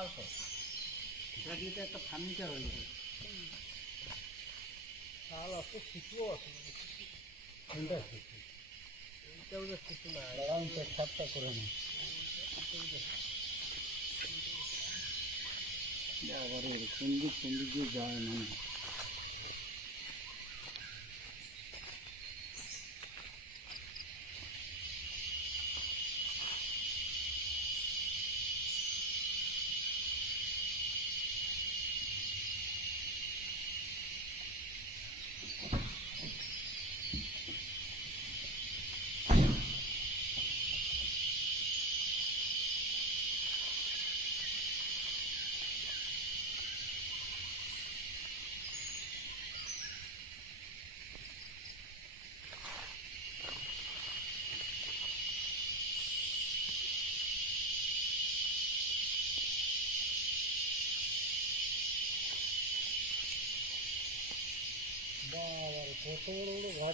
বিশাল তো। এটা দিয়ে তো একটা ফার্নিচার হয়ে যাবে। শাল আছে, শিশুও আছে। কোনটা শিশু? এইটাও যে শিশু না, দাঁড়ান তো সাতটা করে না। আবার কোন দিক দিয়ে যায় না। বাবা, কত বড় বড় ঘর।